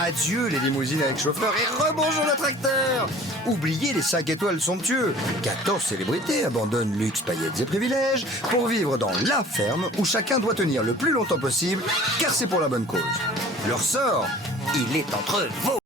Adieu les limousines avec chauffeur et rebonjour le tracteur. Oubliez les 5 étoiles somptueux. 14 célébrités abandonnent luxe, paillettes et privilèges pour vivre dans la ferme où chacun doit tenir le plus longtemps possible car c'est pour la bonne cause. Leur sort, il est entre vos.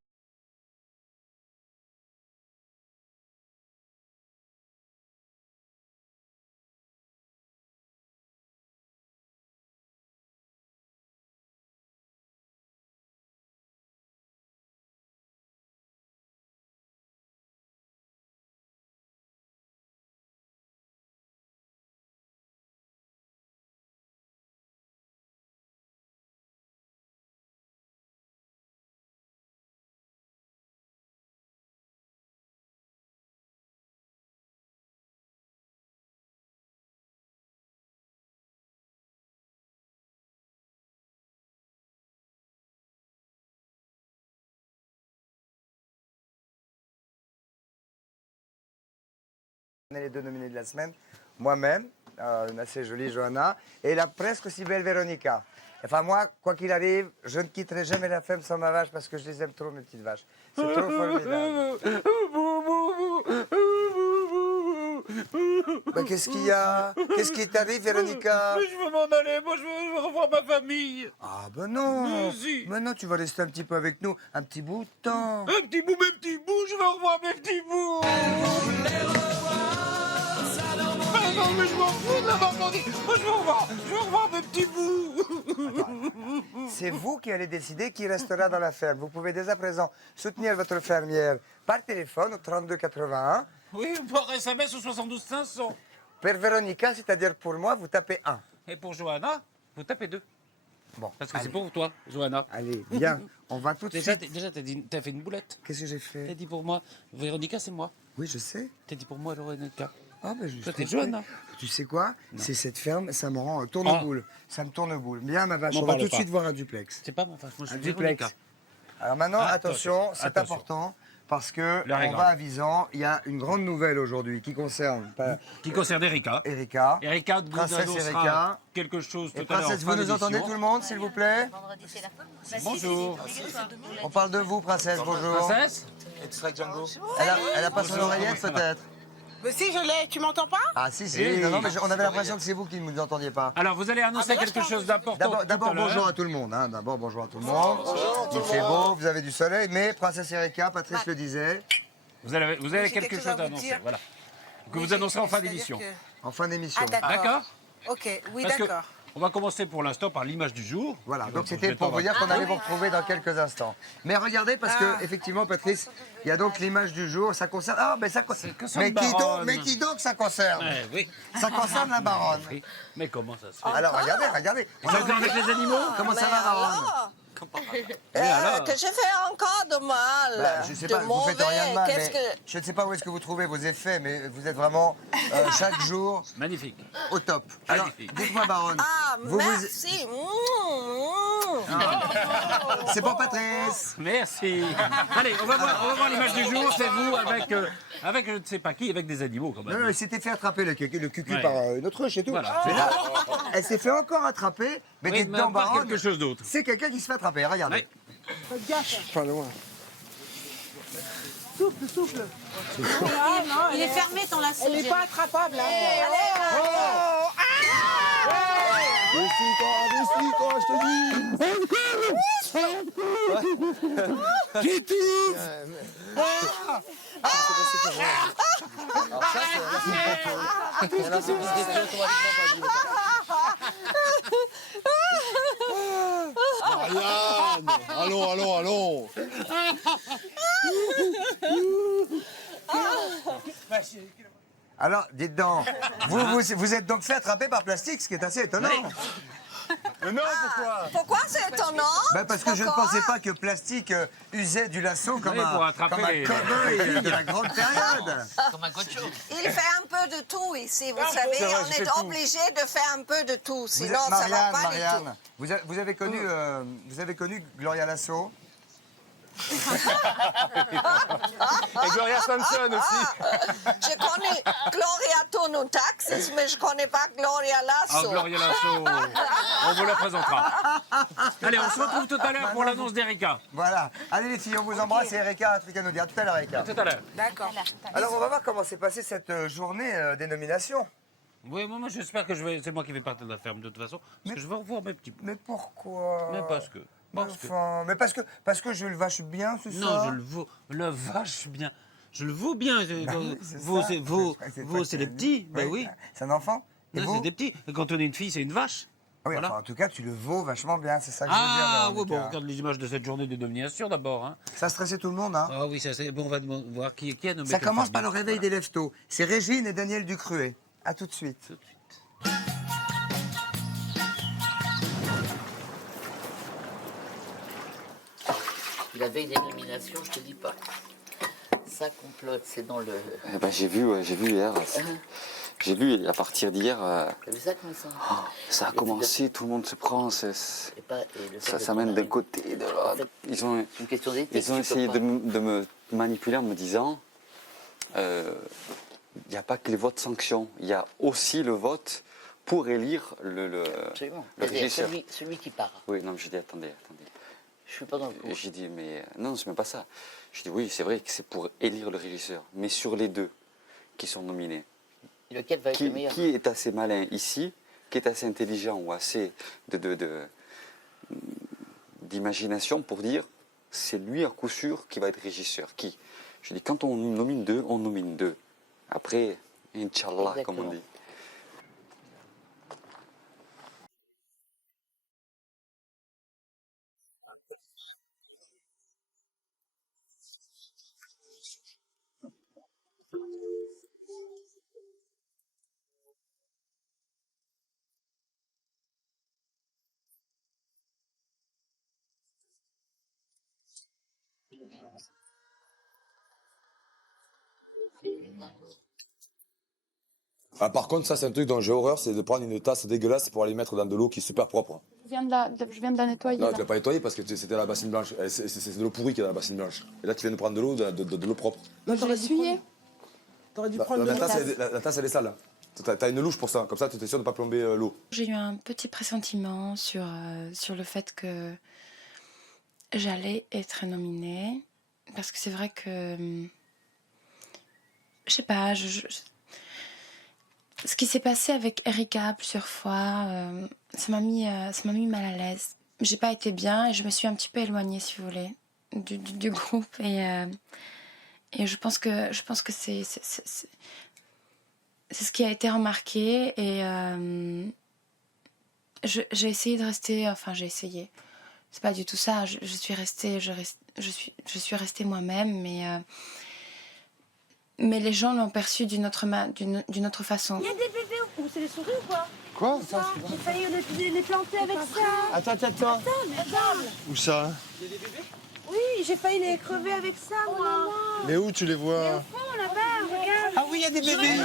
Les deux nominés de la semaine, moi-même, une assez jolie Johanna, et la presque aussi belle Véronica. Enfin moi, quoi qu'il arrive, je ne quitterai jamais la ferme sans ma vache parce que je les aime trop, mes petites vaches. C'est trop formidable. Mais qu'est-ce qu'il y a? Qu'est-ce qui t'arrive, Véronica? Mais je veux m'en aller, moi je veux revoir ma famille. Ah ben non. Mais si. Maintenant tu vas rester un petit peu avec nous, un petit bout de temps. Un petit bout, mes petits bouts, je veux revoir mes petits bouts. Ah non, mais je m'en fous de l'avoir menti. Moi je veux revoir mes petits bouts. C'est vous qui allez décider qui restera dans la ferme. Vous pouvez dès à présent soutenir votre fermière par téléphone au 32 81. Oui, par SMS au 72 500. Pour Véronica, c'est-à-dire pour moi, vous tapez 1. Et pour Johanna, vous tapez 2. Bon, Parce que c'est allez. pour toi, Johanna. Allez, bien, on va tout de Déjà, suite. t'as fait une boulette. Qu'est-ce que j'ai T'as fait? dit pour moi, Véronica, c'est moi. Oui, je sais. T'as dit pour moi, Véronica. Ah, ben, je Toi, t'es suis trompé. Johanna. Tu sais quoi? C'est cette ferme, ça me rend tourne-boule. Ça me tourne-boule. Bien, ma vache, M'en on va parle tout de pas. suite voir un duplex. C'est pas moi, enfin, moi je Un suis duplex. Véronica. Alors maintenant, attention, c'est attention. important. Parce que La on règle. va à Visan, il y a une grande nouvelle aujourd'hui qui concerne Qui concerne Erika. Erika. Erika nous Princesse annoncera Erika. quelque chose tout Et à l'heure. en princesse, fin vous nous entendez d'émission. tout le monde, s'il vous plaît? Bonjour. On parle de vous, princesse, bonjour. Princesse. Elle a pas son oreillette, peut-être? Mais si, je l'ai, tu m'entends pas? Ah si, si, Oui. non, mais on avait l'impression que c'est vous qui ne nous entendiez pas. Alors, vous allez annoncer quelque chose d'important. D'abord, bonjour à tout le monde. Hein. D'abord, bonjour à tout le monde. Il fait beau, vous avez du soleil, mais princesse Erika, Patrice le disait, Vous avez J'ai quelque chose à vous annoncer. dire. Voilà. Que vous annoncerez en fin d'émission. en fin d'émission. Ah, d'accord. D'accord. Ok, oui, Parce que d'accord. on va commencer pour l'instant par l'image du jour. Voilà, donc Je c'était vais pour t'en vous dire qu'on voir. allait vous retrouver dans quelques instants. Mais regardez, parce que effectivement, Patrice, il y a donc l'image du jour, ça concerne... Ah, mais ça concerne mais Baronne. qui donc ça concerne? Oui. Ça concerne la baronne. Oui. Mais comment ça se fait? Alors, regardez. Ça vient avec les animaux? Comment ça va, baronne? Que j'ai fait encore de mal. Bah, je sais pas, de vous faites rien de mal, Qu'est-ce mais que... je ne sais pas où est-ce que vous trouvez vos effets, mais vous êtes vraiment chaque jour Magnifique. au top. Alors, Magnifique. dites-moi, baronne, Ah, vous merci. c'est pour Patrice. Merci. Allez, on va voir l'image du jour. C'est vous avec je ne sais pas qui, avec des animaux quand Non, même. non, il s'était fait attraper le cucu Ouais. par une autruche et tout. Voilà. Mais là, elle s'est fait encore attraper, mais Oui, dites mais donc, on parle baronne, quelque chose d'autre. c'est quelqu'un qui se fait attraper, regardez. Pas loin. Il est fermé ton lasso. Elle n'est pas attrapable. Hein. Investis, quoi, je te dis. Marianne, allons. Alors, dites donc, vous êtes donc fait attraper par plastique, ce qui est assez étonnant. Mais non, pourquoi? Pourquoi c'est étonnant? Ben parce que je ne Pourquoi? pensais pas que plastique usait du lasso comme Oui, pour un attraper. cow-boy de la grande période. Il fait un peu de tout ici, vous savez. c'est vrai, On je fais est tout. obligé de faire un peu de tout, sinon ça va pas du tout. Marianne, vous avez connu Gloria Lasso? Et Gloria Swanson aussi. Je connais Gloria Tonutaxis, mais je connais pas Gloria Ah, Lasso. Gloria Lasso. On vous la présentera. Allez, on se retrouve tout à l'heure pour l'annonce d'Erika. Voilà. Allez les filles, on vous embrasse et Erika Africano. À tout à l'heure, Erika. À tout à l'heure. D'accord. Alors on va voir comment s'est passée cette journée des nominations. Oui, moi j'espère que c'est moi qui vais partir de la ferme de toute façon, parce que je vais revoir mes petits poux. Mais pourquoi? Mais parce que. Enfin, mais parce que je le vache bien, c'est ça? Non, je le vache bien. Je le vaux bien. Vous, c'est les petits. Ben oui. C'est un enfant? Et Non, vous? c'est des petits. Quand on est une fille, c'est une vache. Ah oui, Voilà. enfin, en tout cas, tu le vaux vachement bien, c'est ça que je veux dire. Ah oui, Véronica. bon, regarde les images de cette journée de nomination d'abord. Hein. Ça stressait tout le monde, hein? Ah oui, ça c'est bon, on va voir qui a nommé. Ça quelle commence femme. par le réveil des lève-tôt. C'est Régine et Daniel Ducruet. À tout de suite. Tout de suite. La veille des nominations, je te dis pas. Ça complote, c'est dans le. Eh ben, j'ai vu hier. J'ai vu à partir d'hier, T'as vu ça comme ça ça a commencé, tout le monde se prend, Et le fait ça de s'amène ton d'un mari. côté, de l'autre. En fait, Ils ont une question d'éthique. Ils ont tu peux essayé pas. de me manipuler en me disant il n'y a pas que les votes sanctions, il y a aussi le vote pour élire le Absolument. le C'est-à-dire régisseur. celui qui part. Oui, non, mais j'ai dit attendez. Je suis pas dans le coup. Et j'ai dit mais non, c'est même pas ça. J'ai dit oui, c'est vrai que c'est pour élire le régisseur, mais sur les deux qui sont nominés, Et lequel va être le meilleur qui est assez malin ici, qui est assez intelligent ou assez d'imagination pour dire c'est lui à coup sûr qui va être régisseur. Qui? Je dis quand on nomine deux, on nomine deux. Après, Inch'Allah, comme on Exactement. dit. Ah, par contre, ça, c'est un truc dont j'ai horreur, c'est de prendre une tasse dégueulasse pour aller mettre dans de l'eau qui est super propre. Je viens de la nettoyer. Non, là. tu l'as pas nettoyé parce que c'était la bassine blanche. C'est de l'eau pourrie qui est dans la bassine blanche. Et là, tu viens de prendre de l'eau, de l'eau propre. Je l'ai essuyé. T'aurais dû prendre La de tasse, tasse. la tasse, elle est sale. Là. T'as une louche pour ça. Comme ça, tu es sûr de ne pas plomber l'eau. J'ai eu un petit pressentiment sur le fait que j'allais être nominée. Parce que c'est vrai que. Je sais pas, ce qui s'est passé avec Erika plusieurs fois, ça m'a mis mal à l'aise. J'ai pas été bien et je me suis un petit peu éloignée, si vous voulez, du groupe. Et je pense que c'est ce qui a été remarqué. Et j'ai essayé de rester. Enfin, j'ai essayé. C'est pas du tout ça. Je suis restée moi-même, mais les gens l'ont perçu d'une autre façon. Il y a des bébés ou c'est des souris ou quoi? Quoi? J'ai failli les planter avec ça. Attends. Attends, mais regarde. Où ça? Oui, j'ai failli les crever avec ça, moi. Mais où tu les vois? Oh, là-bas, regarde. Ah oui, il y a des bébés.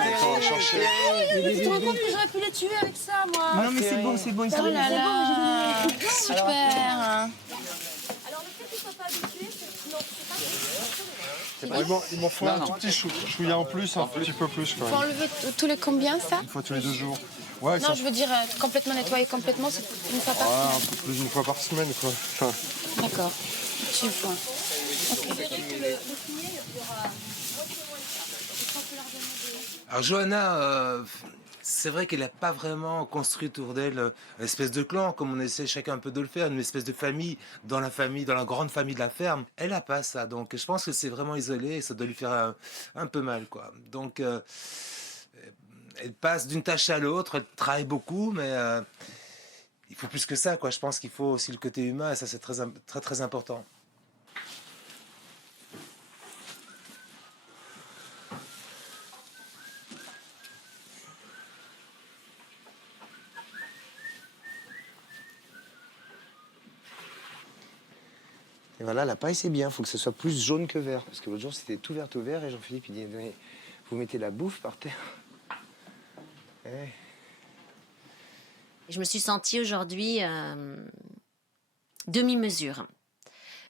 Tu te rends compte que j'aurais pu les tuer avec ça, moi? Non, mais c'est bon, ils Oh sont là là, super. Ils m'en font un tout petit chouïa en plus, un petit peu plus quand Faut même. enlever tous les combien, ça? Une fois tous les 2 jours. Ouais, Non, je veux dire complètement nettoyer complètement, c'est une fois par un semaine. peu plus d'une fois par semaine, quoi. Enfin, D'accord. Tu vois. Ok. Alors Johanna, c'est vrai qu'elle n'a pas vraiment construit autour d'elle une espèce de clan, comme on essaie chacun un peu de le faire, une espèce de famille, dans la grande famille de la ferme. Elle n'a pas ça, donc je pense que c'est vraiment isolé et ça doit lui faire un peu mal, quoi. Donc elle passe d'une tâche à l'autre, elle travaille beaucoup, mais il faut plus que ça, quoi. Je pense qu'il faut aussi le côté humain et ça c'est très important. Et voilà, la paille, c'est bien. Il faut que ce soit plus jaune que vert. Parce que l'autre jour, c'était tout vert au vert. Et Jean-Philippe, il dit, mais vous mettez la bouffe par terre. Eh. Je me suis sentie aujourd'hui demi-mesure.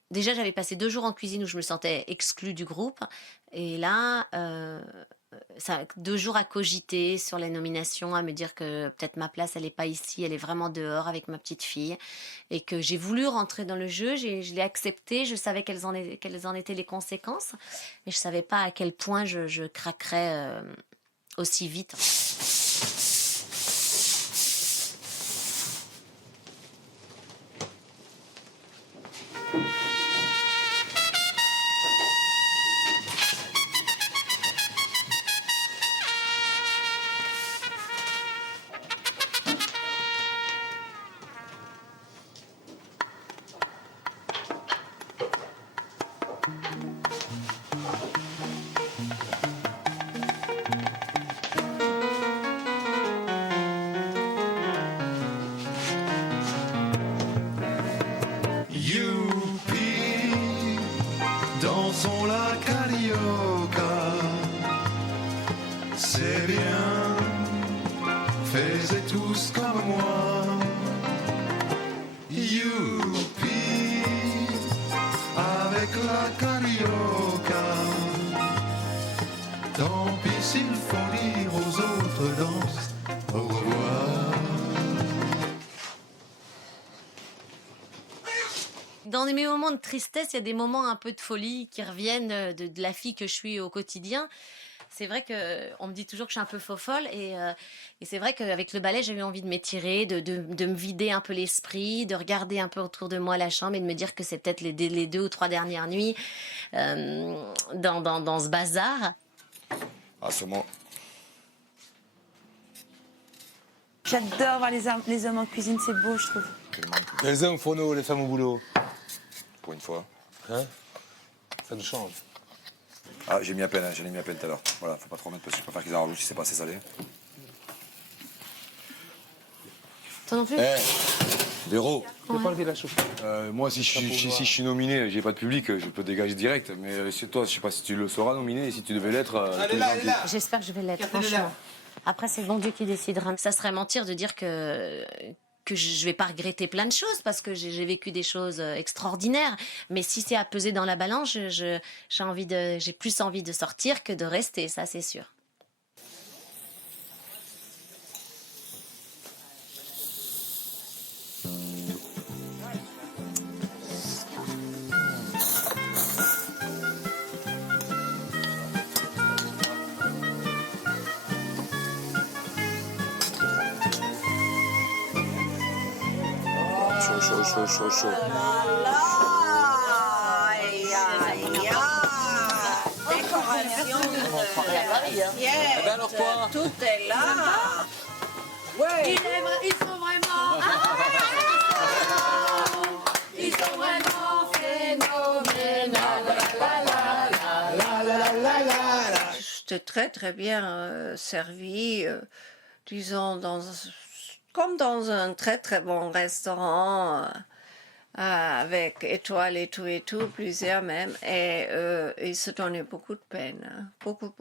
Déjà, j'avais passé 2 jours en cuisine où je me sentais exclue du groupe. Et là, 2 jours à cogiter sur les nominations, à me dire que peut-être ma place, elle n'est pas ici, elle est vraiment dehors avec ma petite fille. Et que j'ai voulu rentrer dans le jeu, je l'ai accepté, je savais quelles en étaient les conséquences. Mais je ne savais pas à quel point je craquerais aussi vite. Youpi, dansons la carioca, c'est bien, faites tous comme moi. Youpi, avec la carioca, tant pis s'il faut dire aux autres danses au revoir. Dans mes moments de tristesse, il y a des moments un peu de folie qui reviennent de la fille que je suis au quotidien. C'est vrai qu'on me dit toujours que je suis un peu faux-folle et c'est vrai qu'avec le ballet, j'ai eu envie de m'étirer, de me vider un peu l'esprit, de regarder un peu autour de moi la chambre et de me dire que c'est peut-être les 2 ou 3 dernières nuits dans ce bazar. Ah, c'est moi. J'adore voir les hommes en cuisine, c'est beau, je trouve. Les hommes phono, les femmes au boulot. Pour une fois. Hein? Ça nous change. Ah, j'ai mis à peine, j'en ai mis à peine tout à l'heure. Voilà, faut pas trop mettre parce que je préfère qu'ils en rajoutent si c'est pas assez salé. Toi non plus? Véro. Tu peux pas enlever la soupe. Moi, si je suis nominé, j'ai pas de public, je peux dégager direct. Mais c'est toi, je sais pas si tu le seras nominé, et si tu devais l'être. J'espère que je vais l'être, franchement. Après, c'est le bon Dieu qui décidera. Ça serait mentir de dire que je vais pas regretter plein de choses parce que j'ai vécu des choses extraordinaires. Mais si c'est à peser dans la balance, j'ai plus envie de sortir que de rester, ça c'est sûr. Chaud. Décoration de Eh ben alors toi? tout est là. Ouais. Ils sont vraiment... Ils sont vraiment phénoménales. J'étais très très bien servie, disons, comme dans un très très bon restaurant avec étoiles et tout, plusieurs même. Et ils se donnaient beaucoup de peine, hein. Beaucoup.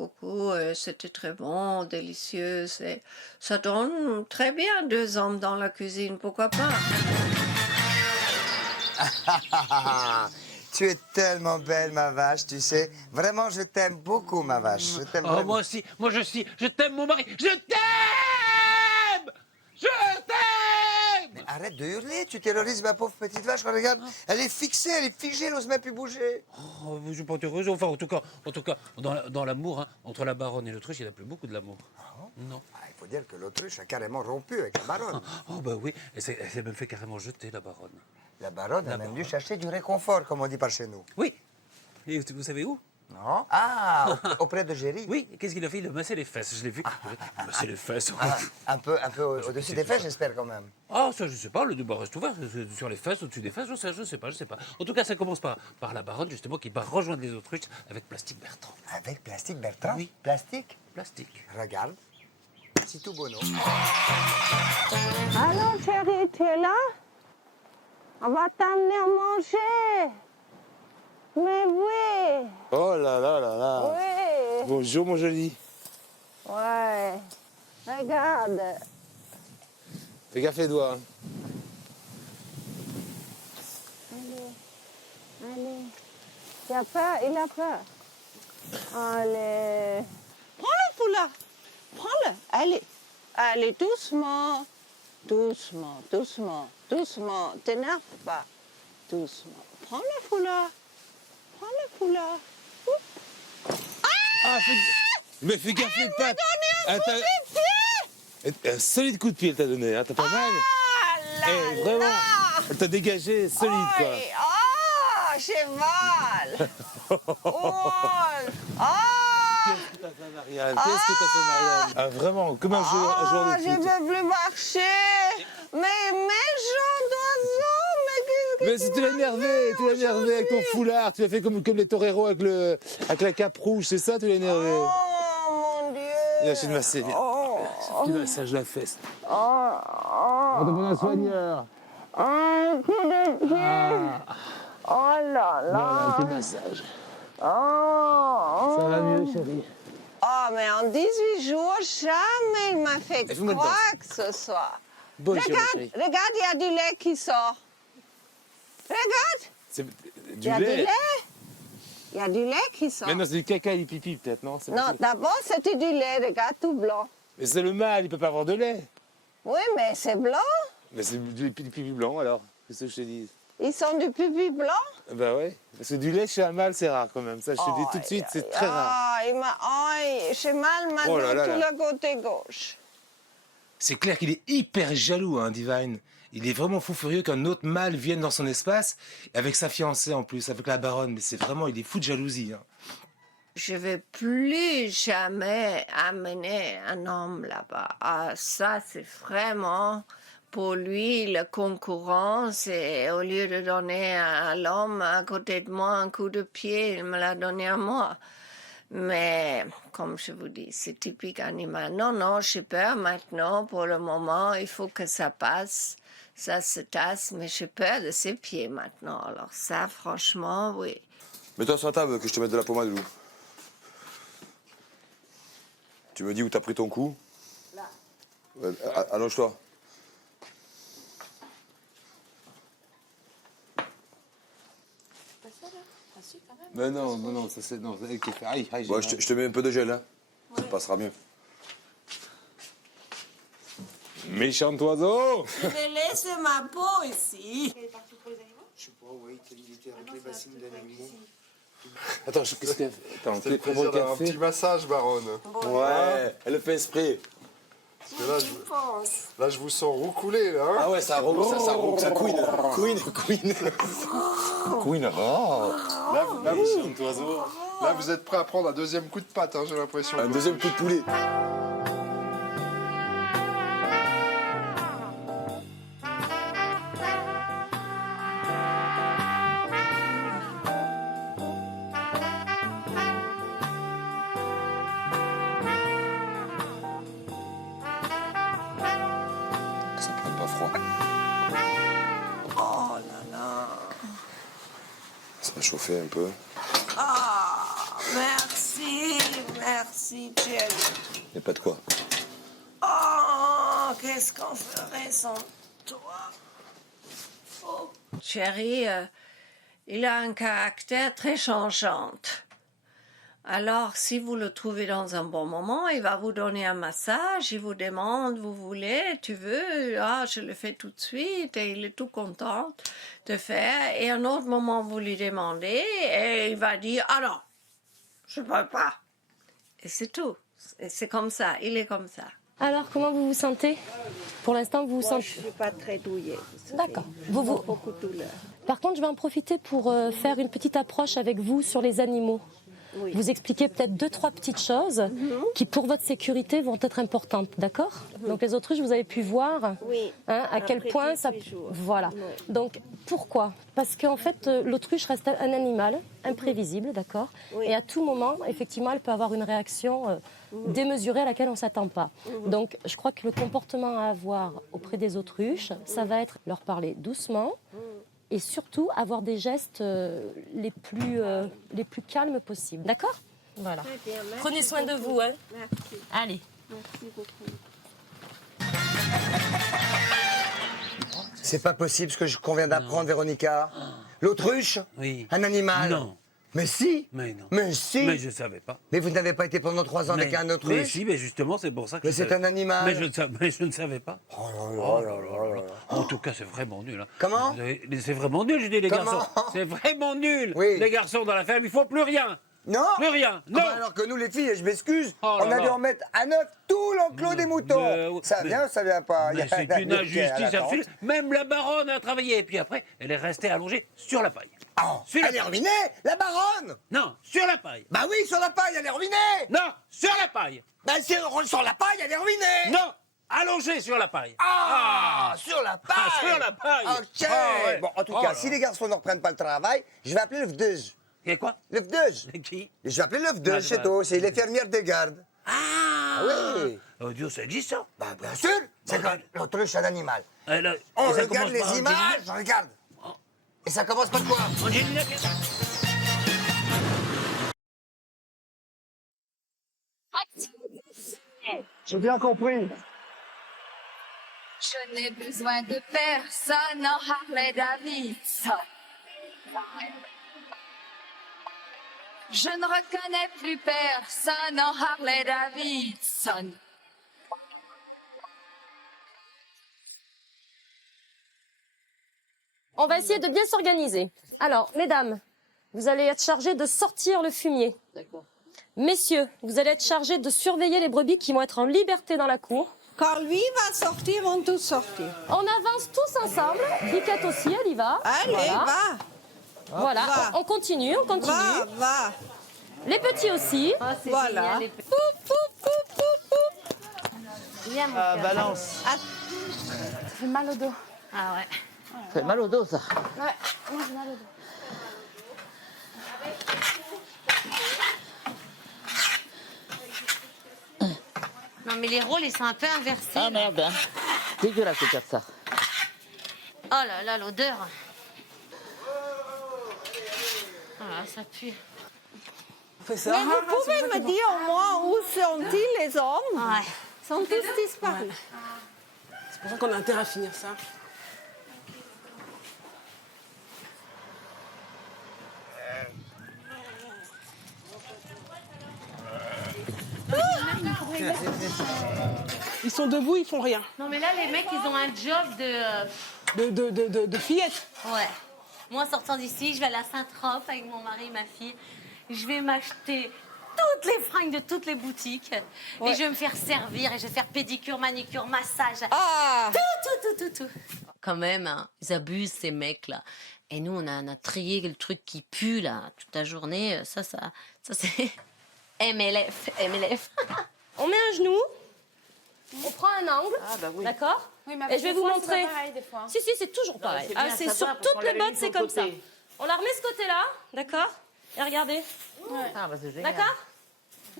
C'était très bon, délicieux. Et ça donne très bien 2 hommes dans la cuisine, pourquoi pas? Tu es tellement belle, ma vache, tu sais. Vraiment, je t'aime beaucoup, ma vache. Je t'aime vraiment. Moi aussi, je t'aime mon mari, je t'aime! Je t'aime! Mais arrête de hurler, tu terrorises ma pauvre petite vache. Regarde, elle est fixée, elle est figée, elle n'ose même plus bouger. Oh, je suis pas heureuse. Enfin, en tout cas, dans l'amour, hein, entre la baronne et l'autruche, il n'y a plus beaucoup de l'amour. Non. Il faut dire que l'autruche a carrément rompu avec la baronne. Oh, bah oui, elle s'est même fait carrément jeter, la baronne. La baronne a même dû chercher du réconfort, comme on dit par chez nous. Oui. Et vous savez où? Non. Ah, auprès de Géry. Oui, qu'est-ce qu'il a fait? Il a massé les fesses, je l'ai vu. Il a massé les fesses. Un peu au-dessus des fesses, j'espère quand même. Ah, ça, je sais pas, le débat reste ouvert. Sur les fesses, au-dessus des fesses, je sais pas. En tout cas, ça commence par la baronne, justement, qui va rejoindre les autruches avec Plastique Bertrand. Avec Plastique Bertrand? Oui. Plastique? Plastique. Regarde. C'est tout bono. Alors, chérie, tu es là? On va t'amener à manger. Mais oui. Oh là là là là. Oui. Bonjour, mon joli. Ouais. Regarde. Fais gaffe les doigts. Allez. Il a peur, il a peur. Allez. Prends le foulard. Prends-le. Allez. Allez, doucement. Doucement, doucement, doucement. T'énerve pas. Doucement. Prends le foulard. Prends le foulard. Mais fais gaffe les pattes. Donné un coup de pied. Un solide coup de pied, elle t'a donné, hein. T'as pas mal. Là, Vraiment. là. Elle t'a dégagé solide, quoi. Ah, j'ai mal. Oh. Ah. Qu'est-ce que t'as fait, Marianne? Qu'est-ce que t'as fait, Marianne? Ah, vraiment, comme un joueur de Je foot. ne peux plus marcher. Mais méchant d'oiseau, mais qu'est-ce que Mais si tu l'as énervé avec ton foulard, tu l'as fait comme les toreros avec la cape rouge, c'est ça, tu l'as énervé? Oh mon Dieu. Viens, je vais te masser, viens. Tu massages la fesse. Oh, On demande un soigneur. un coup de pied. Oh là Voilà, là. un petit massage. Oh. Ça va mieux, chérie. Oh, mais en 18 jours, jamais il m'a fait fais-moi une quoi que ce soit. Bonne Regarde, chérie. regarde, il y a du lait qui sort. Regarde, C'est il du y a du lait. lait. Il y a du lait qui sort. Mais non, c'est du caca et du pipi, peut-être, non? C'est pas Non, ça. d'abord, c'était du lait, regarde, tout blanc. Mais c'est le mâle, il peut pas avoir de lait. Oui, mais c'est blanc. Mais c'est du pipi blanc, alors. Qu'est-ce que je te dis? Ils sont du pipi blanc. Bah ouais. Parce que du lait chez un mâle, c'est rare quand même. Ça, je te dis tout de suite, c'est très rare. Ah, j'ai mal maintenant Oh là là tout là. le côté gauche. C'est clair qu'il est hyper jaloux, hein, Divine. Il est vraiment fou furieux qu'un autre mâle vienne dans son espace, avec sa fiancée en plus, avec la baronne. Mais c'est vraiment, il est fou de jalousie. Hein. Je ne vais plus jamais amener un homme là-bas. Ah, ça, c'est vraiment pour lui la concurrence. Et au lieu de donner à l'homme à côté de moi un coup de pied, il me l'a donné à moi. Mais comme je vous dis, c'est typique animal. Non, non, j'ai peur maintenant. Pour le moment, il faut que ça passe. Ça se tasse, mais j'ai peur de ses pieds maintenant. Alors ça, franchement, oui. Mets-toi sur la table que je te mette de la pommade, Lou. Tu me dis où t'as pris ton coup? Là. Ouais, allonge-toi. Mais non, ça c'est. Non, avec les aïe, aïe, Bon, je te mets un peu de gel, hein. Ça passera mieux. Méchant oiseau! Je vais laisser ma peau ici. Je sais pas, oui, il était avec les bassines d'animaux. Attends, qu'est-ce qu'elle fait? Attends, C'est le plaisir d'avoir un petit massage, baronne. Ouais, elle le fait esprit. Parce que là, je vous sens roucoulé, là. Hein. Ah ouais, ça couine. Couine. Oh. Là, vous êtes prêt à prendre un deuxième coup de patte, hein, j'ai l'impression. Un deuxième coup de poulet. Ça prenne pas froid. Oh là là. Ça va chauffer un peu. Ah, merci, merci, Thierry. Y a pas de quoi. Oh, qu'est-ce qu'on ferait sans toi? Oh. Thierry, il a un caractère très changeant. Alors, si vous le trouvez dans un bon moment, il va vous donner un massage, il vous demande, vous voulez, tu veux, ah, je le fais tout de suite, et il est tout content de faire. Et un autre moment, vous lui demandez, et il va dire, ah non, je ne peux pas. Et c'est tout. Et c'est comme ça, il est comme ça. Alors, comment vous vous sentez? Pour l'instant, vous vous Moi, sentez... je ne suis pas très douillée. D'accord. Beaucoup de douleur. Par contre, je vais en profiter pour faire une petite approche avec vous sur les animaux. Oui. Vous expliquer peut-être 2-3 petites choses qui, pour votre sécurité, vont être importantes, d'accord? Donc les autruches, vous avez pu voir Oui. à quel Après point 18 ça... jours. Voilà. Oui. Donc, pourquoi? Parce qu'en fait, l'autruche reste un animal imprévisible, d'accord? Oui. Et à tout moment, effectivement, elle peut avoir une réaction démesurée à laquelle on ne s'attend pas. Donc, je crois que le comportement à avoir auprès des autruches, ça va être leur parler doucement, et surtout avoir des gestes les plus calmes possibles. D'accord? Voilà. Très bien, merci Prenez soin de beaucoup. vous. Hein. Merci. Allez. Merci beaucoup. C'est pas possible ce qu'on vient d'apprendre, Véronica. L'autruche? Oui. Un animal? Non. Mais si. Mais non. Mais si. Mais je ne savais pas. Mais vous n'avez pas été pendant 3 ans avec un autre Mais russe? si, mais justement, c'est pour ça que Mais je c'est savais- un animal. Mais je ne savais pas. Oh là là. En tout cas, c'est vraiment nul. Hein. Comment? C'est vraiment nul, je dis, les Comment? garçons. C'est vraiment nul. Oui. Les garçons dans la ferme, il ne faut plus rien. Non. Plus rien. Ah Non. bah alors que nous, les filles, je m'excuse, Oh on là a dû là. en mettre à neuf tout l'enclos des moutons. Ça vient ou ça vient pas? Il y Mais a c'est un une mec qui est à injustice l'attente. absolue. Même la baronne a travaillé. Et puis après, elle est restée allongée sur la paille. Oh, Sur la elle est paille. ruinée, la baronne. Non, sur la paille. Bah oui, sur la paille, elle est ruinée. Non, sur la paille. Bah c'est sur la paille, elle est ruinée. Non, allongée sur la paille. Ah, sur la paille. Ah, sur la paille. Ok. Ah, ouais. Bon, en tout Oh cas, là si là. les garçons ne reprennent pas le travail, je vais appeler le vdeuse. Et quoi? Le vdeuse. Qui? Je vais appeler le vdeuse, Ah, c'est bah. tout. C'est l'infirmière de garde. Ah, oui. Oh Dieu, ça existe ça? Bah bien sûr, c'est quand l'autruche, c'est un animal. Elle a- On et ça regarde commence les par images, Angelina. regarde. Et ça commence par quoi? Angelina, J'ai bien compris. Je n'ai besoin de personne en Harley Davidson. Je ne reconnais plus personne en Harley Davidson. On va essayer de bien s'organiser. Alors, mesdames, vous allez être chargées de sortir le fumier. D'accord. Messieurs, vous allez être chargés de surveiller les brebis qui vont être en liberté dans la cour. Quand lui va sortir, on tous sortir. On avance tous ensemble. Biquette aussi, elle y va. Allez, Voilà. va. Voilà, Va. on continue, on continue. Va. Les petits aussi. Voilà. Génial, Viens, mon cœur. Balance. Ça fait mal au dos. Ah ouais. Ça fait mal au dos, ça. Ouais, moi j'ai mal au dos. Non, mais les rôles, ils sont un peu inversés. Ah merde, hein. Dégueulasse de faire ça. Oh là là, l'odeur. Ah, ça pue. Mais vous pouvez me dire au moins où sont-ils les hommes? Ouais. Sont-ils disparus? C'est pour ça qu'on a intérêt à finir ça. Ils sont debout, ils font rien. Non, mais là, les mecs, ils ont un job de... De fillettes. Ouais. Moi, en sortant d'ici, je vais à la Saint-Trope avec mon mari et ma fille. Je vais m'acheter toutes les fringues de toutes les boutiques. Ouais. Et je vais me faire servir et je vais faire pédicure, manicure, massage. Ah! Tout. Quand même, hein, ils abusent, ces mecs-là. Et nous, on a trié le truc qui pue, là, toute la journée. Ça c'est MLF. On met un genou, on prend un angle, d'accord? Et je vais vous montrer. Si, c'est toujours pareil. c'est Ah, bien, c'est ça sur va, parce toutes qu'on les l'avait bottes, mis c'est sur le comme ça. côté. On la remet ce côté-là, d'accord? Et regardez. Ah, bah c'est génial. D'accord?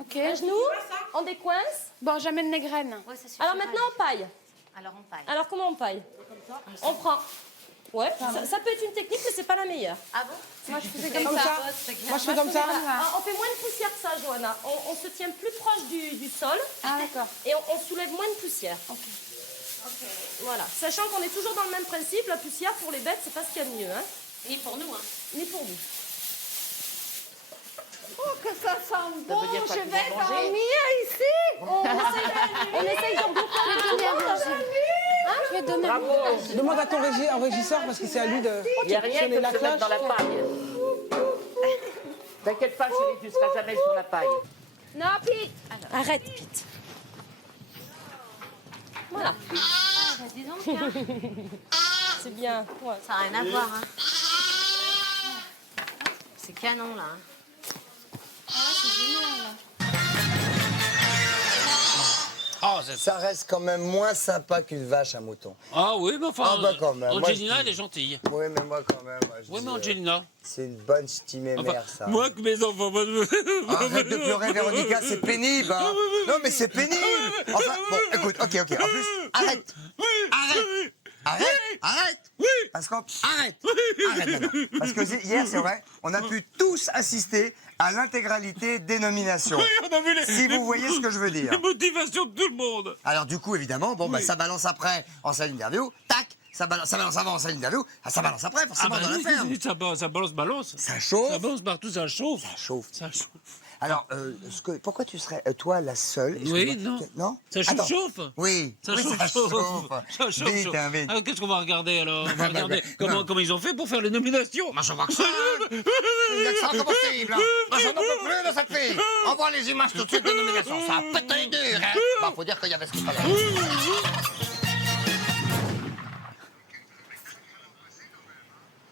Ok. Un genou, on décoince. Bon, j'amène les graines. Ouais, ça suffit. Alors maintenant, on paille. Alors, on paille. Alors comment on paille? On prend. Ouais, ça peut être une technique, mais c'est pas la meilleure. Ah bon? Moi, je faisais Comme comme ça. ça. Moi, je fais comme ça. On fait moins de poussière que ça, Johanna. On se tient plus proche du sol. Ah, d'accord. Et on soulève moins de poussière. Voilà. Sachant qu'on est toujours dans le même principe, la poussière pour les bêtes, c'est pas ce qu'il y a de mieux. Hein. Ni pour nous, hein. Ni pour nous. Oh, que ça sent bon! veut dire quoi, Je qu'ils vais vont manger? dormir ici! On essaye de regrouper tout le monde. Je vais donner Bravo. Demande à ton régisseur parce que c'est à lui de Il n'y a rien sonner que la de se mettre cloche. dans la paille. T'inquiète pas, chérie, tu ne seras jamais sur la paille. Non, Pete. Arrête, Pete. Voilà. Ah, bah, dis donc, hein. C'est bien. Ouais. Ça n'a rien à voir, hein. C'est canon, là. Hein. Ah, Ça reste quand même moins sympa qu'une vache à mouton. Ah oui, mais enfin, Ah bah quand même. Moi, Angelina, je- elle est gentille. Oui, mais moi quand même. moi, je Oui, dis, mais Angelina. c'est une bonne stimée Enfin, mère, ça. moi que mes enfants... Arrête de pleurer, Véronica, c'est pénible. Hein. Non, mais c'est pénible. Enfin, bon, écoute, ok. En plus, arrête. Arrête. Parce qu'on... Arrête maintenant. Parce que hier, c'est vrai, on a pu tous assister à l'intégralité des nominations. Oui, on a vu les... Si vous voyez ce que je veux dire. Les motivations de tout le monde. Alors du coup, évidemment, bon, bah, ça balance après en salle d'interview. Tac, ça balance avant Céline Diallo, ça balance après, forcément, dans la oui, ferme. ça balance. Ça chauffe. Ça balance partout, ça chauffe. Ça chauffe. Ça chauffe. Alors, pourquoi tu serais, toi, la seule? Oui, non. Non? Ça Attends. chauffe. Oui. Ça oui, chauffe, ça chauffe. chauffe. Ça chauffe, Vite, chauffe. hein, vite. Alors, qu'est-ce qu'on va regarder alors? On va regarder non. comment ils ont fait pour faire les nominations. Moi, je vois que ça. Il y a que ça comme possible. Hein. Moi, j'en peux plus de cette fille. On voit les images tout de suite de nomination. Ça a pété dur, hein. Bon, faut dire qu'il y avait ce qu'il fallait.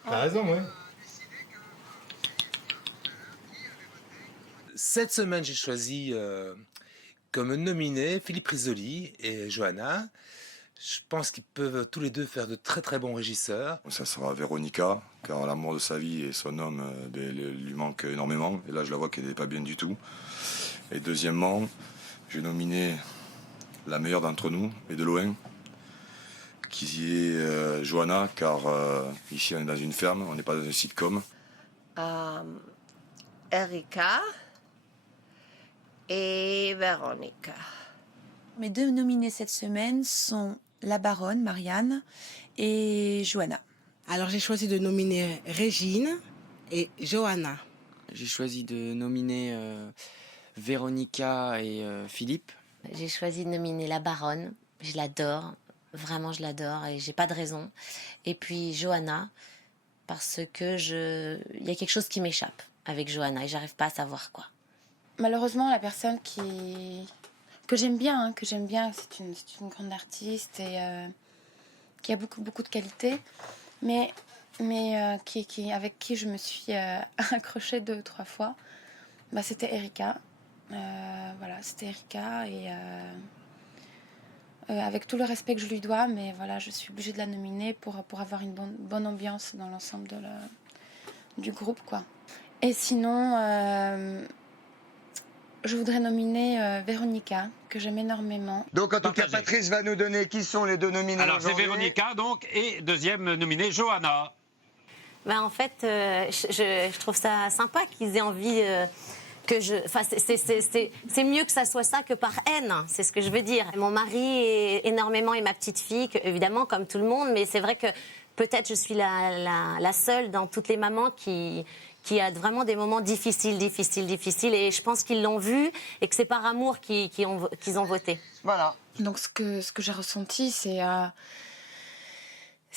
T'as raison, oui. Cette semaine, j'ai choisi comme nominés Philippe Risoli et Johanna. Je pense qu'ils peuvent tous les deux faire de très très bons régisseurs. Ça sera Véronica, car l'amour de sa vie et son homme lui manque énormément. Et là, je la vois qu'elle n'est pas bien du tout. Et deuxièmement, j'ai nominé la meilleure d'entre nous, et de loin, qui est Johanna, car ici on est dans une ferme, on n'est pas dans un sitcom. Erika et Véronica. Mes deux nominés cette semaine sont la baronne, Marianne, et Johanna. Alors j'ai choisi de nominer Régine et Johanna. J'ai choisi de nominer Véronica et Philippe. J'ai choisi de nominer la baronne. Je l'adore. Vraiment, je l'adore et j'ai pas de raison. Et puis Johanna, parce que il y a quelque chose qui m'échappe avec Johanna et j'arrive pas à savoir quoi. Malheureusement, la personne que j'aime bien, c'est une grande artiste et qui a beaucoup de qualités, mais avec qui je me suis accrochée 2 ou 3 fois. C'était Erika. Voilà, c'était Erika et avec tout le respect que je lui dois, mais voilà, je suis obligée de la nominer pour avoir une bonne ambiance dans l'ensemble du groupe, quoi. Et sinon, je voudrais nominer Véronica, que j'aime énormément. Donc, en tout cas, Patrice va nous donner qui sont les deux nominés. Alors, c'est aujourd'hui. Véronica, donc, et deuxième nominée, Johanna. En fait, je trouve ça sympa qu'ils aient envie que je... Enfin, c'est mieux que ça soit ça que par haine, c'est ce que je veux dire. Mon mari est énormément et ma petite fille, évidemment, comme tout le monde, mais c'est vrai que peut-être je suis la seule dans toutes les mamans qui a vraiment des moments difficiles, et je pense qu'ils l'ont vu et que c'est par amour qu'ils ont voté. Voilà. Donc ce que j'ai ressenti, c'est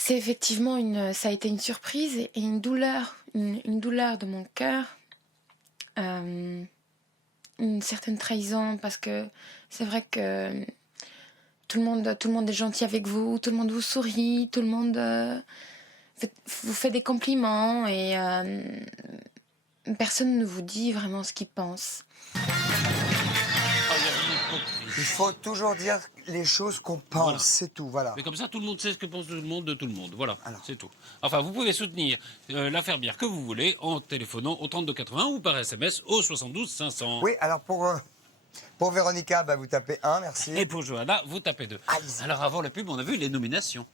effectivement ça a été une surprise et une douleur de mon cœur, une certaine trahison, parce que c'est vrai que tout le monde est gentil avec vous, tout le monde vous sourit, tout le monde vous fait des compliments et personne ne vous dit vraiment ce qu'il pense. Il faut toujours dire les choses qu'on pense, Voilà. c'est tout, voilà. Mais comme ça, tout le monde sait ce que pense tout le monde de tout le monde. Voilà, c'est tout. Enfin, vous pouvez soutenir la fermière que vous voulez en téléphonant au 3280 ou par SMS au 72 500. Oui, alors pour Véronica, vous tapez 1, merci. Et pour Johanna, vous tapez 2. Alors avant la pub, on a vu les nominations.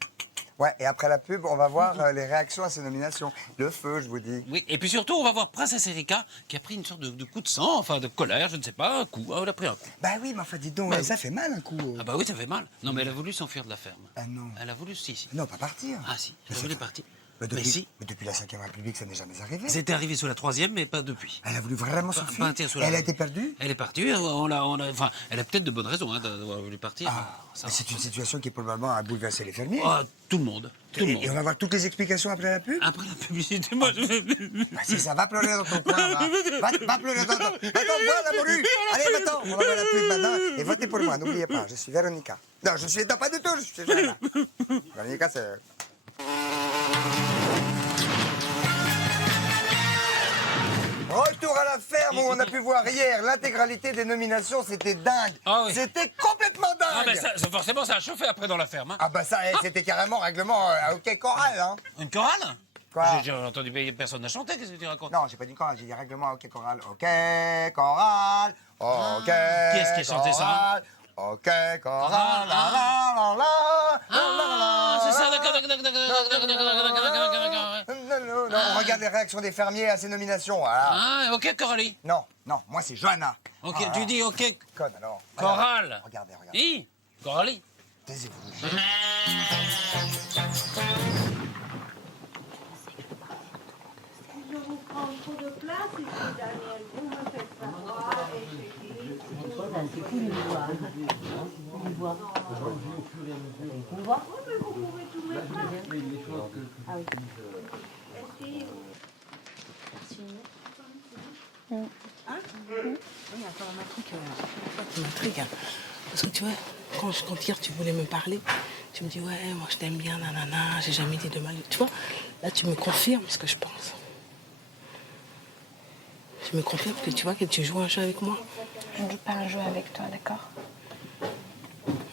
Ouais, et après la pub, on va voir les réactions à ces nominations. Le feu, je vous dis. Oui, et puis surtout, on va voir Princesse Erika qui a pris une sorte de coup de sang, enfin de colère, je ne sais pas, un coup. Ah, elle a pris un coup. Bah oui, mais enfin, dis donc, ça fait mal un coup. Ah bah oui, ça fait mal. Non, mais elle a voulu s'enfuir de la ferme. Ah non. Elle a voulu, si. Non, pas partir. Ah si, elle a voulu partir. Mais Mais si. depuis la 5e République, ça n'est jamais arrivé. C'était arrivé sous la 3e, mais pas depuis. Elle a voulu vraiment s'enfuir. Elle a été perdue. Elle est partie, enfin, elle a peut-être de bonnes raisons d'avoir voulu partir. Mais c'est une situation qui probablement a bouleversé les fermiers. Ah, tout le monde. Tout le monde. Et on va voir toutes les explications après la pub. Après la publicité, moi je... Si ça va pleurer dans ton coin, va pleurer dans ton... Attends, bois la morue. Allez, maintenant, on va voir la pub maintenant. Et votez pour moi, n'oubliez pas, je suis Véronica. Non, je suis... Non, pas du tout, je suis Johanna. Véronica, c'est... Retour à la ferme où on a pu voir hier l'intégralité des nominations, c'était dingue. Ah oui. C'était complètement dingue. Ah ben forcément, ça a chauffé après dans la ferme. Hein. Ah bah ça, c'était carrément règlement OK chorale. Hein. Une chorale? Quoi? J'ai entendu personne n'a chanté, qu'est-ce que tu racontes? Non, j'ai pas dit chorale, j'ai dit règlement OK chorale. OK chorale, OK. Qui est-ce qui a chanté ça? OK chorale, la la la la. Ah, c'est ça, d'accord. Non, on regarde les réactions des fermiers à ces nominations. Voilà. Ah, OK Coralie. Non, moi c'est Johanna. OK, Voilà. tu dis OK. Conne alors. Chorale. Regardez. Hi, Coralie. Taisez-vous. prend trop de place ici, Daniel. Vous me faites savoir et C'est cool, il voit. Il voit. On voit. Oui, mais vous pouvez tout mettre là. Ah oui. Hein? Oui, attends, un truc qui m'intrigue. Parce que tu vois, quand hier tu voulais me parler, tu me dis ouais, moi je t'aime bien, nanana, j'ai jamais dit de mal. Tu vois, là tu me confirmes ce que je pense. Tu me confirmes que tu vois que tu joues un jeu avec moi. Je ne joue pas un jeu avec toi, d'accord?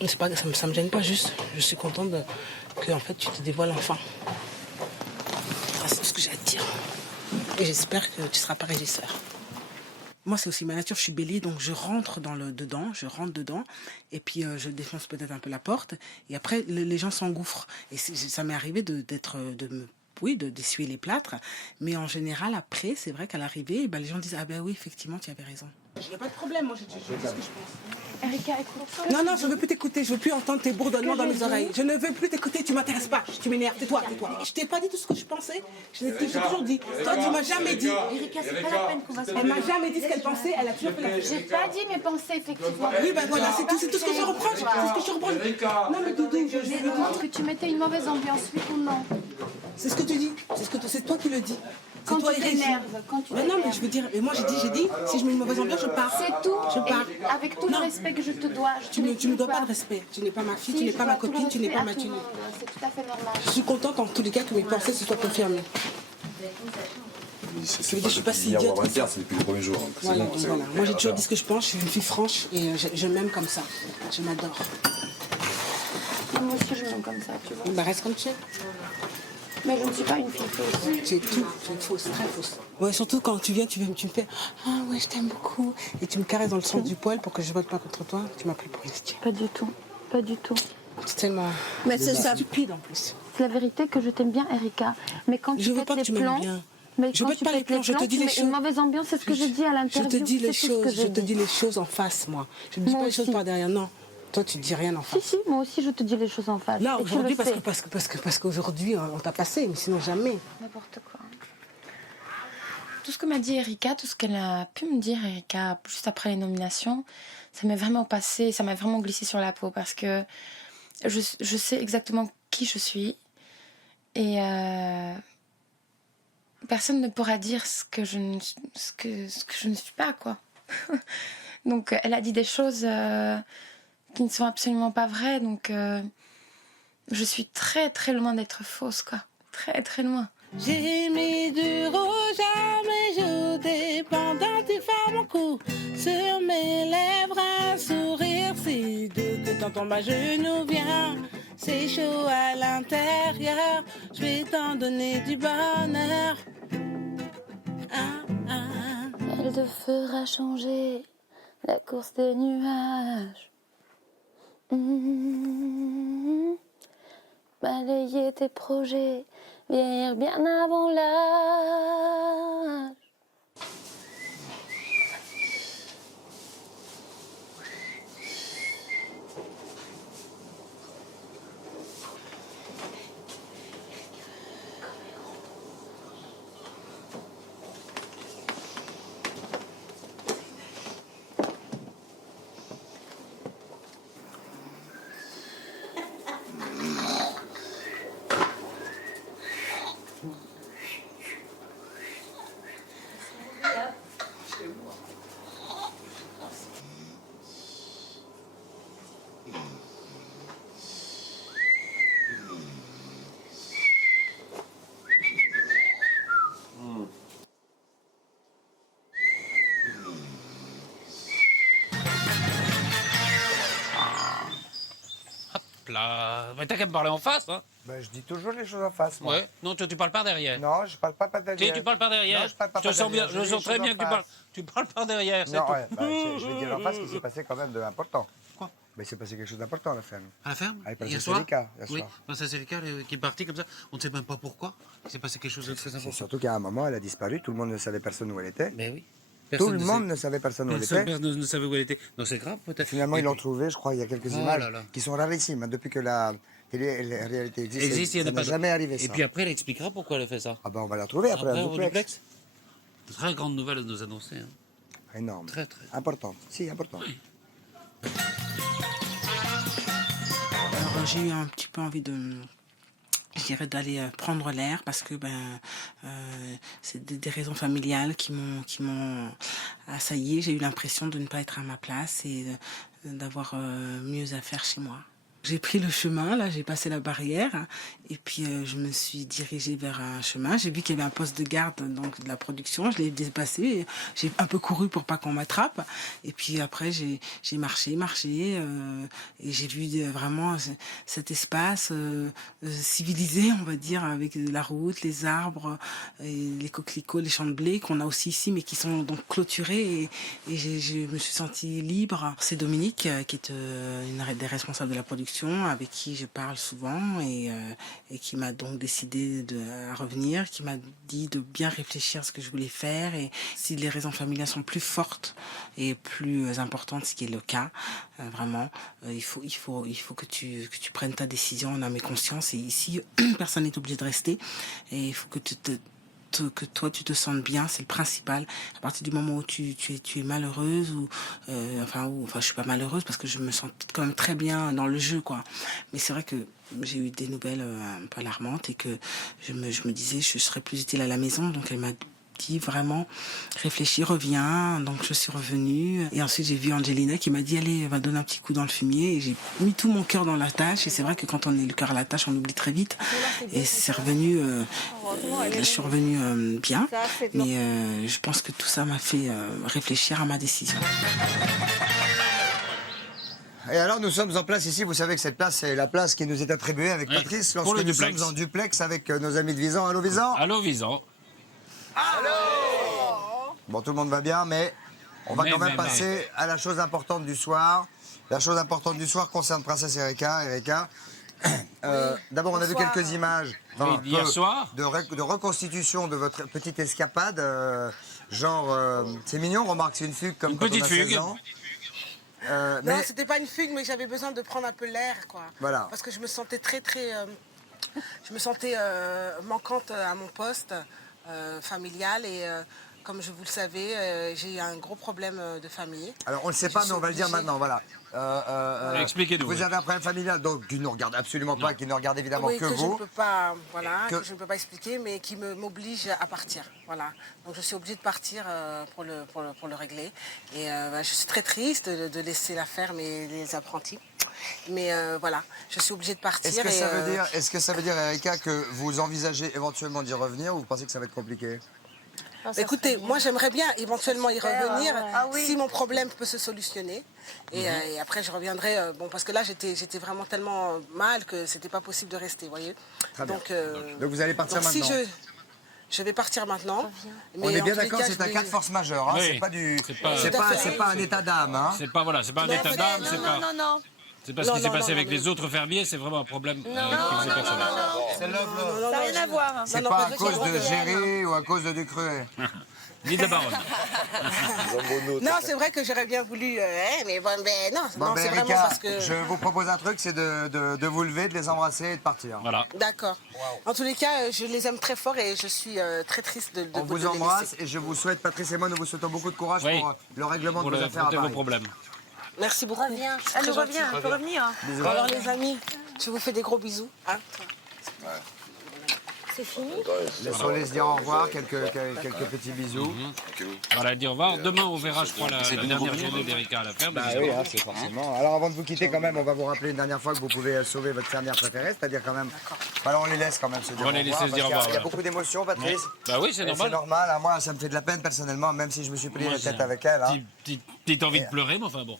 Mais c'est pas, ça me gêne pas, juste. Je suis contente que en fait tu te dévoiles enfin. C'est ce que j'ai à te dire. Et j'espère que tu seras pas régisseur. Moi, c'est aussi ma nature, je suis bélier, donc je rentre dedans, et puis je défonce peut-être un peu la porte, et après, les gens s'engouffrent. Et ça m'est arrivé d'essuyer les plâtres, mais en général, après, c'est vrai qu'à l'arrivée, les gens disent « Ah ben oui, effectivement, tu avais raison ». Il n'y a pas de problème, moi, je dis ce que je pense. Erika, écoute. Non, je ne veux plus t'écouter, je ne veux plus entendre tes bourdonnements dans mes oreilles. Je ne veux plus t'écouter, tu ne m'intéresses pas, tu m'énerves, tais-toi. Je t'ai pas dit tout ce que je pensais, j'ai toujours dit. Toi, tu m'as jamais dit. Erika, c'est pas la peine qu'on va se... Elle m'a jamais dit ce qu'elle pensait, elle a toujours fait la... J'ai pas dit mes pensées, effectivement. Oui, ben voilà, c'est tout ce que je reproche. C'est ce que je reproche. Non, mais Doudou, Est-ce que tu mettais une mauvaise ambiance, oui ou non? c'est ce que tu dis. C'est toi qui le dis. Quand toi, tu t'énerves, quand tu mais non, mais je veux dire, et moi j'ai dit, si je mets une mauvaise ambiance, je pars. C'est tout. Je pars. Et avec tout le respect que je te dois, tu ne me dois pas de respect. Tu n'es pas ma fille, tu n'es pas ma copine, tu n'es pas ma tuile. C'est tout à fait normal. Je suis contente en tous les cas que mes pensées se soient confirmées. C'est pas depuis hier ou avant-hier, c'est depuis le premier jour. Donc Voilà, bon, voilà. Moi j'ai toujours dit ce que je pense, je suis une fille franche et je m'aime comme ça. Je m'adore. Moi aussi, je m'aime comme ça, tu vois. Bah reste comme tu es. Mais je ne suis pas une fille fausse. Tu es tout, tu es fausse, très fausse. Ouais, surtout quand tu viens, tu me fais « Ah ouais, je t'aime beaucoup ». Et tu me caresses dans le sens du poil pour que je ne vote pas contre toi. Tu m'appelles pour l'estia. Pas du tout. Pas du tout. C'est tellement Mais c'est ça. stupide en plus. C'est la vérité que je t'aime bien, Erika. Mais quand tu Je veux pètes pas que les tu m'aimes plans... bien. Mais Je quand pète tu pas les pètes plans, je te dis tu les mets choses. une mauvaise ambiance, c'est ce que j'ai dit à Je l'interview. te dis les c'est tout ce que choses, j'ai je te dit. dis les choses en face, moi. Je ne dis Moi pas les choses aussi. par derrière, non. Toi, tu ne dis rien en face. Si, moi aussi, je te dis les choses en face. Là, Et tu aujourd'hui, le sais. parce qu'aujourd'hui, on t'a passé, mais sinon jamais. N'importe quoi. Tout ce que m'a dit Erika, tout ce qu'elle a pu me dire, Erika, juste après les nominations, ça m'est vraiment passé, ça m'a vraiment glissé sur la peau parce que je sais exactement qui je suis et personne ne pourra dire ce que je ne suis pas, quoi. Donc elle a dit des choses qui ne sont absolument pas vraies, donc je suis très très loin d'être fausse, quoi. Très très loin. J'ai mis du rouge à mes joues, dépendant du fard mon cou. Sur mes lèvres, un sourire si doux que dans ton bas genou vient. C'est chaud à l'intérieur, je vais t'en donner du bonheur. Elle te fera changer la course des nuages. Balayer tes projets, vieillir bien avant l'âge. Là, mais t'as qu'à me parler en face, hein. Ben, je dis toujours les choses en face, moi. Ouais. Non, toi, tu parles pas derrière. Non, je parle pas derrière. Tu parles pas derrière. Non, je parle pas Je te sens bien, derrière, je dis sens les très choses bien en que face. tu parles pas derrière, c'est Non, tout. ouais, je vais dire en face qu'il s'est passé quand même d'important. Quoi? Ben, il s'est passé quelque chose d'important à la ferme. À la ferme? Avec Hier Princesse soir? Erika, hier Oui, soir. Princesse Erika qui est partie comme ça. On ne sait même pas pourquoi. Il s'est passé quelque chose de très C'est important. surtout qu'à un moment, elle a disparu, tout le monde ne savait personne où elle était. Mais oui. Tout le monde ne savait personne où elle était. Personne ne savait où elle était. Non, c'est grave peut-être. Finalement, ils l'ont trouvée, je crois, il y a quelques Oh images là là. qui sont rarissimes. Depuis que la télé-réalité existe, Il y en ça a n'a pas jamais arrivé Et ça. puis après, elle expliquera pourquoi elle a fait ça. Ah ben, on va la trouver après, Après, un au duplex. duplex. de très grandes nouvelles à nous annoncer. Hein. Énorme. Très, très. Important. Si, important. Oui. Alors, j'ai eu un petit peu envie je dirais d'aller prendre l'air parce que c'est des raisons familiales qui m'ont assailli. J'ai eu l'impression de ne pas être à ma place et d'avoir mieux à faire chez moi. J'ai pris le chemin, là, j'ai passé la barrière et puis je me suis dirigée vers un chemin. J'ai vu qu'il y avait un poste de garde donc de la production, je l'ai dépassé, j'ai un peu couru pour pas qu'on m'attrape et puis après j'ai marché et j'ai vu vraiment cet espace civilisé, on va dire, avec la route, les arbres, et les coquelicots, les champs de blé qu'on a aussi ici mais qui sont donc clôturés et je me suis sentie libre. C'est Dominique qui est une des responsables de la production avec qui je parle souvent et qui m'a donc décidé à revenir, qui m'a dit de bien réfléchir à ce que je voulais faire et si les raisons familiales sont plus fortes et plus importantes, ce qui est le cas, vraiment, il faut que tu prennes ta décision en âme et conscience et ici, personne n'est obligé de rester et il faut que toi tu te sentes bien, c'est le principal. À partir du moment où tu es malheureuse ou je suis pas malheureuse parce que je me sens quand même très bien dans le jeu quoi. Mais c'est vrai que j'ai eu des nouvelles un peu alarmantes et que je me disais je serais plus utile à la maison, donc elle m'a dit vraiment réfléchis, reviens. Donc je suis revenue et ensuite j'ai vu Angelina qui m'a dit allez, va donner un petit coup dans le fumier et j'ai mis tout mon cœur dans la tâche et c'est vrai que quand on est le cœur à la tâche on oublie très vite et c'est revenu je suis revenue bien mais je pense que tout ça m'a fait réfléchir à ma décision. Et alors, nous sommes en place ici. Vous savez que cette place, c'est la place qui nous est attribuée avec Patrice lorsque nous sommes en duplex avec nos amis de Visan. Allô, Visan? Allô, Visan. Allô. Bon, tout le monde va bien, mais on va quand même passer à la chose importante du soir. La chose importante du soir concerne Princesse Erika. D'abord, on a vu quelques images hier soir de reconstitution de votre petite escapade. C'est mignon, remarque, c'est une fugue comme quand on a 16 ans. Non, c'était pas une fugue, mais j'avais besoin de prendre un peu l'air, quoi. Voilà. Parce que je me sentais je me sentais manquante à mon poste familial et comme je vous le savez, j'ai eu un gros problème de famille. Alors on ne le sait pas, mais on va le dire maintenant, voilà. Expliquez-nous. Vous avez un problème familial, donc qui ne nous regarde absolument pas, qui ne regarde évidemment que vous. Je ne peux pas, que je ne peux pas expliquer, mais qui m'oblige à partir, voilà. Donc je suis obligée de partir pour le régler. Et je suis très triste de laisser la ferme et les apprentis. Mais voilà, je suis obligée de partir. Est-ce que ça veut dire, Erika, que vous envisagez éventuellement d'y revenir ou vous pensez que ça va être compliqué? Écoutez, moi j'aimerais bien éventuellement y revenir si mon problème peut se solutionner. Et après je reviendrai, parce que là j'étais vraiment tellement mal que c'était pas possible de rester, vous voyez. Très bien. Donc vous allez partir maintenant. Si je vais partir maintenant. Mais on est bien d'accord, c'est un cas de force majeure, hein, oui. c'est pas un état d'âme. Hein. C'est pas un état d'âme, c'est pas... Non. C'est pas ce qui s'est passé avec les autres fermiers, c'est vraiment un problème qui vous est personnel. Ça n'a rien à voir. C'est pas à cause de Géry ou à cause de Ducruet. Ni de la baronne. Non, c'est vrai que j'aurais bien voulu, mais non, c'est vraiment parce que... Je vous propose un truc, c'est de vous lever, de les embrasser et de partir. Voilà. D'accord. En tous les cas, je les aime très fort et je suis très triste de On vous embrasse et je vous souhaite, Patrice et moi, nous vous souhaitons beaucoup de courage pour le règlement de vos affaires à Paris. Vos problèmes. Merci beaucoup. Elle revient, elle peut revenir. Bisous. Alors les amis, je vous fais des gros bisous. Hein. C'est fini. Laissons-les se dire au revoir, quelques petits bisous. Voilà, dire au revoir. Demain, on verra, je crois, la dernière journée d'Erika à la ferme. Oui, c'est forcément. Alors avant de vous quitter, quand même, on va vous rappeler une dernière fois que vous pouvez sauver votre fermière préférée, c'est-à-dire quand même... Alors on les laisse quand même se dire au revoir. Il y a beaucoup d'émotions, Patrice. Bah oui, c'est normal. C'est normal. Moi, ça me fait de la peine personnellement, même si je me suis pris la tête avec elle. Petite envie de pleurer, mais enfin bon.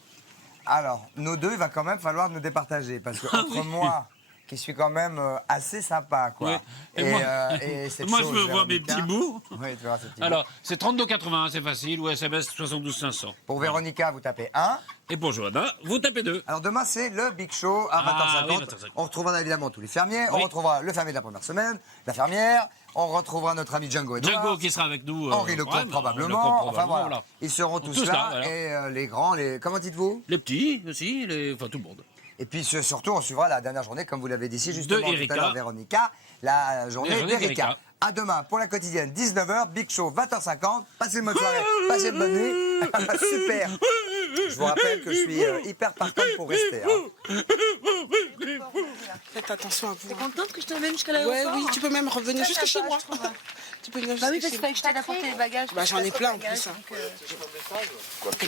Alors, nous deux, il va quand même falloir nous départager, parce que entre moi, qui suis quand même assez sympa, quoi. Oui. Et moi, je me vois mes petits bouts. Oui, tu vois ces petits Alors, c'est 32,81, c'est facile, ou SMS 72 500. Pour Véronica, vous tapez 1. Et pour Johanna, vous tapez 2. Alors demain, c'est le Big Show à 20h50. Oui, 20h50. On retrouvera évidemment tous les fermiers. On retrouvera le fermier de la première semaine, la fermière. On retrouvera notre ami Django Edouard. Django qui sera avec nous. Henri Lecomte probablement. Enfin voilà. Ils seront tous là. Voilà. Et les grands, comment dites-vous? Les petits aussi, enfin tout le monde. Et puis surtout, on suivra la dernière journée, comme vous l'avez dit ici, justement, tout Erika. à l'heure, Véronica, la journée La journée d'Erika. d'Erika. À demain pour la quotidienne, 19h, Big Show, 20h50. Passez une bonne soirée, passez une bonne nuit. Super. Je vous rappelle que je suis hyper partant pour rester. Hein. Faites attention à vous. T'es contente que je t'emmène jusqu'à Ouais, l'aéroport? oui, tu peux même revenir jusque chez moi. Tu peux venir Bah oui, jusque parce chez qu'il fallait que je t'aide à porter les bagages. Bah j'en ai plein en plus. Hein. Quoi, je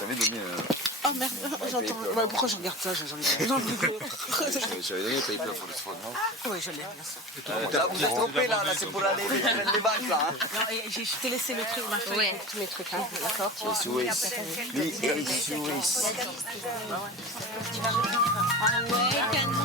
t'avais donné. Oh merde, j'entends. Ouais, pourquoi je regarde ça? J'en ai besoin de J'avais donné le papier pour le sport, non? Oui, je l'ai, bien sûr. Là, vous êtes trompés, là, c'est pour aller les vaches, là. Hein. Non, et je t'ai laissé le truc, ma feuille, avec tous mes trucs, hein, d'accord? Lui et Suisse. Ouais,